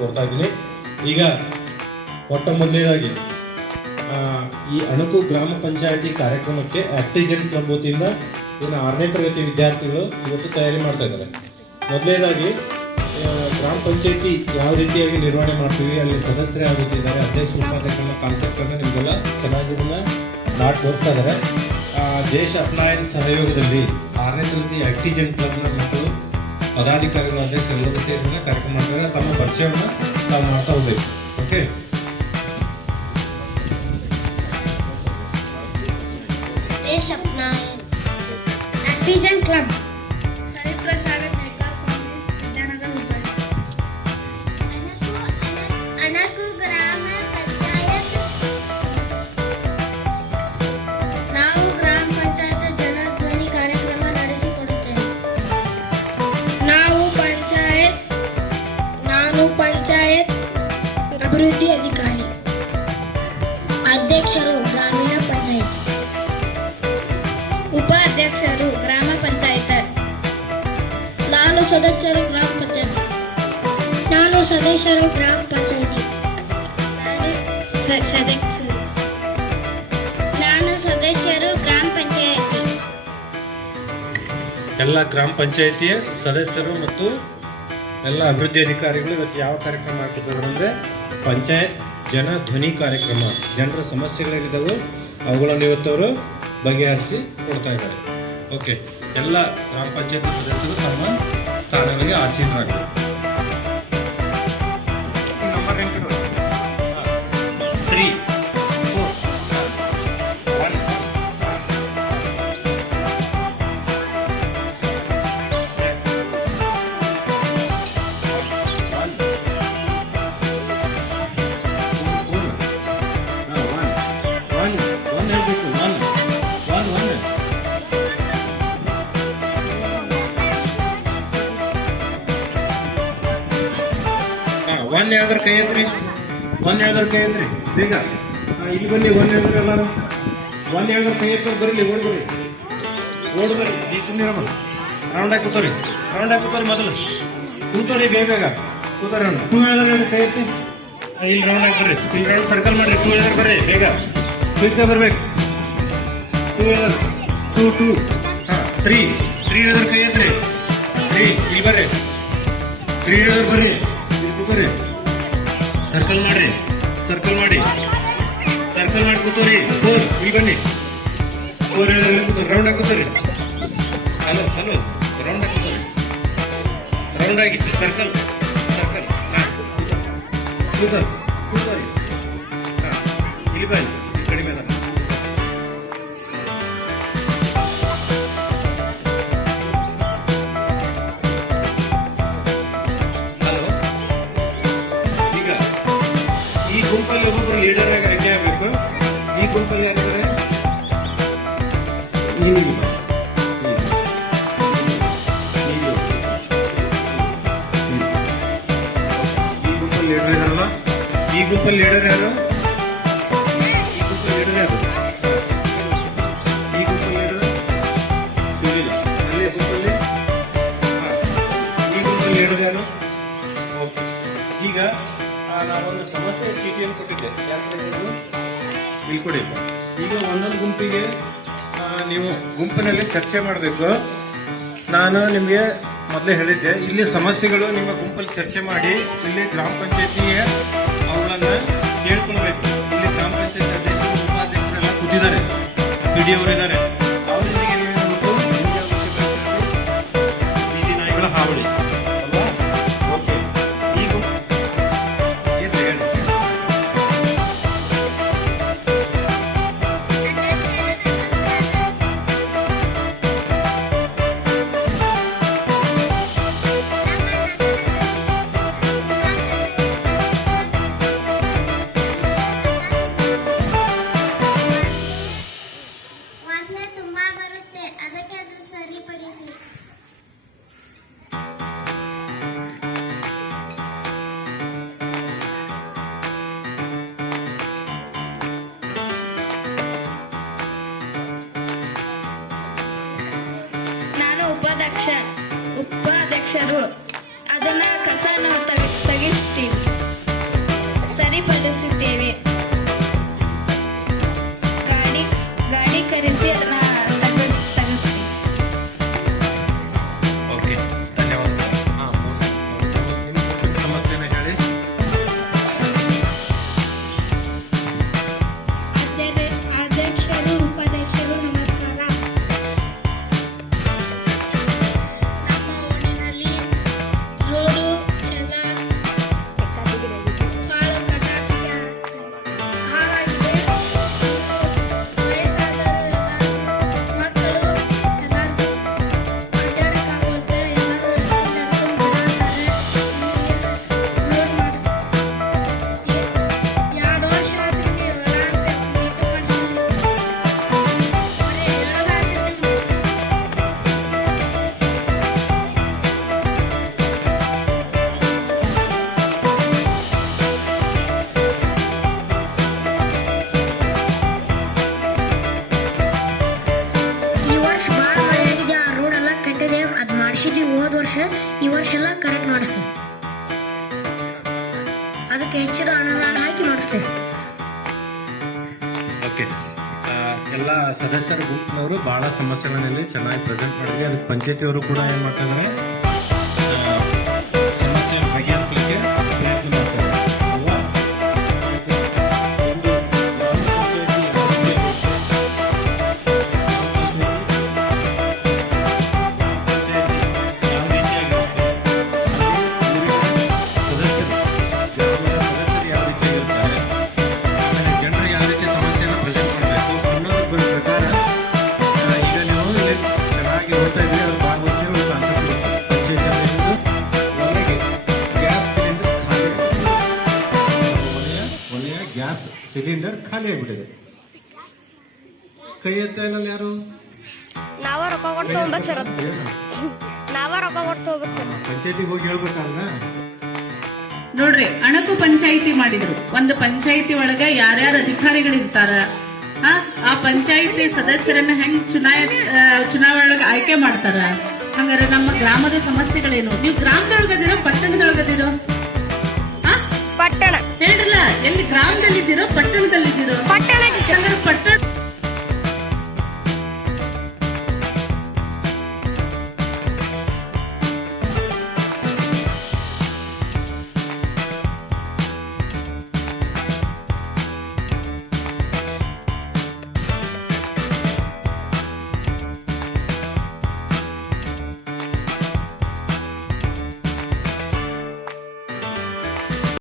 ಕೊಡ್ತಾ ಇದ್ದೀನಿ. ಈಗ ಮೊಟ್ಟ ಮೊದಲನೇದಾಗಿ ಈ ಅಣಕು ಗ್ರಾಮ ಪಂಚಾಯತಿ ಕಾರ್ಯಕ್ರಮಕ್ಕೆ ಆಕ್ಟಿಜನ್ ಕ್ಲಬ್ ವತಿಯಿಂದ ಇನ್ನು 6ನೇ ತರಗತಿ ವಿದ್ಯಾರ್ಥಿಗಳು ಇವತ್ತು ತಯಾರಿ ಮಾಡ್ತಾ ಇದ್ದಾರೆ. ಮೊದಲನೇದಾಗಿ ಗ್ರಾಮ ಪಂಚಾಯತಿ ಯಾವ ರೀತಿಯಾಗಿ ನಿರ್ವಹಣೆ ಮಾಡ್ತೀವಿ, ಅಲ್ಲಿ ಸದಸ್ಯರೇ ಆಗುತ್ತಿದ್ದಾರೆ, ಅಧ್ಯಕ್ಷ ಉಪಾಧ್ಯಕ್ಷರ ಕಾನ್ಸೆಪ್ಟನ್ನು ನಿಮಗೆಲ್ಲ ಚೆನ್ನಾಗಿ ಇದನ್ನು ಮಾಡಿ ತೋರಿಸ್ತಾ ಇದ್ದಾರೆ. ದೇಶ ಅಪ್ನಾಯನ ಸಹಯೋಗದಲ್ಲಿ 6ನೇ ತರಗತಿ ಆಕ್ಟಿಜನ್ ಕ್ಲಬ್ನ ಮಕ್ಕಳು ಪದಾಧಿಕಾರಿಗಳು ಅಧ್ಯಕ್ಷ ಎಲ್ಲರೂ ಸೇರಿದ ಕಾರ್ಯಕ್ರಮ ಮಾಡ್ತಾರೆ. ತಮ್ಮ ಪರಿಚಯವನ್ನು ನಾವು ಮಾಡ್ತಾ ಹೋಗ್ಬೇಕು. ಓಕೆ, देश अपनाए एक्टिजन क्लब हरिप्रसाद नेका विद्यानगर हुबळी अणಕು ಗ್ರಾಮ ಪಂಚಾಯತ್ ನಾವು ಗ್ರಾಮ ಪಂಚಾಯತ್ ಜನಧ್ವನಿ ಕಾರ್ಯಕ್ರಮ ನಡೆಸಿಕೊಡುತ್ತೇವೆ. ನಾನು ಪಂಚಾಯತ್ ಅಭಿವೃದ್ಧಿ ಅಧಿಕಾರಿ, ಅಧ್ಯಕ್ಷರು ಗ್ರಾಮೀಣ ಪಂಚಾಯತ್, ಉಪಾಧ್ಯಕ್ಷರು ಗ್ರಾಮ ಪಂಚಾಯತ್, ನಾನು ಸದಸ್ಯರು ಗ್ರಾಮ ಪಂಚಾಯತ್, ನಾನು ಸದಸ್ಯರು ಗ್ರಾಮ ಪಂಚಾಯತಿ, ನಾನು ಸದಸ್ಯರು ಗ್ರಾಮ ಪಂಚಾಯತಿ. ಎಲ್ಲ ಗ್ರಾಮ ಪಂಚಾಯತಿಯ ಸದಸ್ಯರು ಮತ್ತು ಎಲ್ಲ ಅಭಿವೃದ್ಧಿ ಅಧಿಕಾರಿಗಳು ಇವತ್ತು ಯಾವ ಕಾರ್ಯಕ್ರಮ ಮಾಡ್ತಿದ್ದಾರೆ ಅಂದರೆ ಪಂಚಾಯತ್ ಜನ ಧ್ವನಿ ಕಾರ್ಯಕ್ರಮ. ಜನರ ಸಮಸ್ಯೆಗಳೇನಿದ್ದಾವೆ ಅವುಗಳನ್ನು ಇವತ್ತವರು ಬಗೆಹರಿಸಿ ಕೊಡ್ತಾ ಇದ್ದಾರೆ. ಓಕೆ, ಎಲ್ಲ ಗ್ರಾಮ ಪಂಚಾಯತಿ ಸದಸ್ಯರು ತಮ್ಮ ಸ್ಥಾನಗಳಿಗೆ ಆಸೀನರಾಗಬೇಕು. ನಂಬರ್ 3 ಒನ್ ಯಾವ್ದಾರು ಕೈ ಎತ್ರಿ, ಬೇಗ ಇಲ್ಲಿ ಬನ್ನಿ. ಒನ್ ಹೇಳಿದ್ರಿ ಎಲ್ಲರೂ, ಒನ್ ಯಾವ್ದಾರು ಕೈ ಎತ್ತಾರೆ ಬರಲಿ, ಓಡ್ ಬರ್ರಿ ರೌಂಡ್ ಹಾಕಿ ಕೂತೋರಿ, ಮೊದಲು ಕೂತೋರಿ, ಬೇಗ ಕೂತೋರಿ. 2 ಹೇಳಿದ್ರೆ ಕೈ ಎತ್ತಿ, ಇಲ್ಲಿ ರೌಂಡ್ ಹಾಕಿ ಬರ್ರಿ, ಇಲ್ಲಿ ರೌಂಡ್ ಸರ್ಕಲ್ ಮಾಡ್ರಿ. 2 ಹೇಳಿದ್ರೆ ಬರ್ರಿ, ಬೇಗ ಕ್ವಿಕ್ ಬರ್ಬೇಕು. 2 ಹೇಳಿದ್ರೆ 2 ಹಾಂ 3 ಹೇಳಿದ್ರೆ ಕೈ ಎತ್ರಿ, 3 ಇಲ್ಲಿ ಬರ್ರಿ. 3 ಹೇಳಿದ್ರೆ ಬರ್ರಿ, ಕೂತೋರಿ, ಸರ್ಕಲ್ ಮಾಡಿ ಕೂತೋರಿ. 4 ಇಲ್ಲಿ ಬನ್ನಿ. 4 ರೌಂಡ್ ಹಾಕುತ್ತೀರಿ. ಹಲೋ ರೌಂಡ್ ಹಾಕುತ್ತೀರಿ, ರೌಂಡ್ ಆಗಿ ಸರ್ಕಲ್ ಹಾಂ ಕೂತೋರಿ ಹಾಂ ಇಲ್ಲಿ ಬನ್ನಿ, ಕಡಿಮೆ ಅದ. ಈ ಗುಂಪಲ್ಲಿ ಒಬ್ಬೊಬ್ಬರು ಲೀಡರ್ ಆಗಿ ಆಯ್ಕೆ ಆಗಬೇಕು. ಈ ಗುಂಪಲ್ಲಿ ಯಾರಿದ್ದಾರೆ? ನೀವು ಈ ಗುಂಪಲ್ಲಿ ಲೀಡರ್ ಇರಲ್ಲ. ಈ ಗುಂಪಲ್ಲಿ ಲೀಡರ್ ಯಾರು? ಈ ಗುಂಪಲ್ಲಿ ಲೀಡರ್ ಯಾರು? ಅಲ್ಲೇ ಗುಂಪಲ್ಲಿ ಈ ಗುಂಪಲ್ಲಿ ಲೀಡರ್ ಯಾರು? ಓಕೆ, ಈಗ ನಾವೊಂದು ಸಮಸ್ಯೆ ಚೀಟಿಯನ್ನು ಕೊಟ್ಟಿದ್ದೆ. ಯಾಕೆ ಬೀಳ್ಕೊಡಿ. ಈಗ ಒಂದೊಂದು ಗುಂಪಿಗೆ ನೀವು ಗುಂಪಿನಲ್ಲಿ ಚರ್ಚೆ ಮಾಡಬೇಕು. ನಾನು ನಿಮಗೆ ಮೊದಲೇ ಹೇಳಿದ್ದೆ, ಇಲ್ಲಿ ಸಮಸ್ಯೆಗಳು ನಿಮ್ಮ ಗುಂಪಲ್ಲಿ ಚರ್ಚೆ ಮಾಡಿ ಇಲ್ಲಿ ಗ್ರಾಮ ಪಂಚಾಯತಿಗೆ ಅವುಗಳನ್ನು ಕೇಳ್ಕೊಳ್ಬೇಕು. ಇಲ್ಲಿ ಗ್ರಾಮ ಪಂಚಾಯತಿ ಅಧ್ಯಕ್ಷರು ಉಪಾಧ್ಯಕ್ಷರೆಲ್ಲ ಕೂತಿದ್ದಾರೆ, PD ಅವರು ಇದ್ದಾರೆ. ಅವರೊಂದಿಗೆ ನೀವು ಬೀದಿ ನಾಯಿಗಳ ಹಾವಳಿ ಅಲ್ವಾ? ಓಕೆ, ಈ ಗುಂಪು ಉಪಾಧ್ಯಕ್ಷರು ಅದನ್ನ ಕಸ ನಾವು ತೆಗಿಸ್ತೀವಿ. ಹೋದ ವರ್ಷ ಈ ವರ್ಷ ಎಲ್ಲ ಕರೆಕ್ಟ್ ಮಾಡಿಸ್ತೇವೆ. ಅದಕ್ಕೆ ಹೆಚ್ಚಿನ ಅನುದಾನ ಹಾಕಿ ಮಾಡಿಸ್ತೇವೆ. ಓಕೆ, ಎಲ್ಲ ಸದಸ್ಯರ ಗುಂಪಿನವರು ಭಾಳ ಸಮಸ್ಯೆಗಳಲ್ಲಿ ಚೆನ್ನಾಗಿ ಪ್ರೆಸೆಂಟ್ ಮಾಡಿದ್ವಿ. ಅದಕ್ಕೆ ಪಂಚಾಯತಿಯವರು ಕೂಡ ಏನು ಮಾಡ್ತಿದ್ದಾರೆ, ಸಮಸ್ಯೆ ಬಗೆಹರಿಸಲಿಕ್ಕೆ ಪ್ರಯತ್ನ ಮಾಡ್ತಾರೆ ಅಲ್ವಾ? ಒಂದು ಯಾವ ರೀತಿಯಾಗಿರುತ್ತೆ, ಸದಸ್ಯರು ಯಾವ ರೀತಿಯಾಗಿರ್ತಾರೆ, ಆಮೇಲೆ ಜನರು ಯಾವ ರೀತಿ ಸಮಸ್ಯೆಯನ್ನು ಪ್ರೆಸೆಂಟ್ ಮಾಡಬೇಕು ಅನ್ನೋದ್ರ ಪ್ರಕಾರ ಈಗ ನೀವು ಇಲ್ಲಿ ಚೆನ್ನಾಗಿ ಓದ್ತಾ ಇದ್ದೀರಿ. ಅದು ಭಾಗವಹಿಸಿ ಒಂದು ಕಾನ್ಸೆಪ್ಟ್ ಇರುತ್ತೆ. ಒಲೆಗೆ ಗ್ಯಾಸ್ ಸಿಲಿಂಡರ್ ಖಾಲಿ ಆಗಿಬಿಟ್ಟಿದೆ. ಕೈ ಎತ್ತ ಇಲ್ಲ ಯಾರು? ನಾವ ರೊಕ್ಕ ಕೊಟ್ಟು ಹೋಗ್ಬೇಕು ಸರ್. ನಾವ ರೊಕ್ಕ ಕೊಟ್ಟು ಹೋಗ್ಬೇಕು ಸರ್. ಪಂಚಾಯತಿಗೆ ಹೋಗಿ ಹೇಳ್ಬೇಕಲ್ಲ. ನೋಡ್ರಿ, ಅಣಕು ಪಂಚಾಯಿತಿ ಮಾಡಿದ್ರು. ಒಂದು ಪಂಚಾಯಿತಿ ಒಳಗೆ ಯಾರ್ಯಾರು ಅಧಿಕಾರಿಗಳು ಇರ್ತಾರ, ಆ ಪಂಚಾಯಿತಿ ಸದಸ್ಯರನ್ನ ಹೆಂಗ್ ಚುನಾವಣೆಗೆ ಆಯ್ಕೆ ಮಾಡ್ತಾರ. ಹಂಗಾರೆ ನಮ್ಮ ಗ್ರಾಮದ ಸಮಸ್ಯೆಗಳೇನು? ನೀವು ಗ್ರಾಮದೊಳಗದಿರೋ ಪಟ್ಟಣದೊಳಗದಿರೋ? ಪಟ್ಟಣ ಹೇಳ್ರಲ್ಲ, ಎಲ್ಲಿ ಗ್ರಾಮದಲ್ಲಿದ್ದೀರೋ ಪಟ್ಟಣದಲ್ಲಿದ್ದೀರೋ? ಪಟ್ಟಣ ಹಂಗಾರೆ ಪಟ್ಟಣ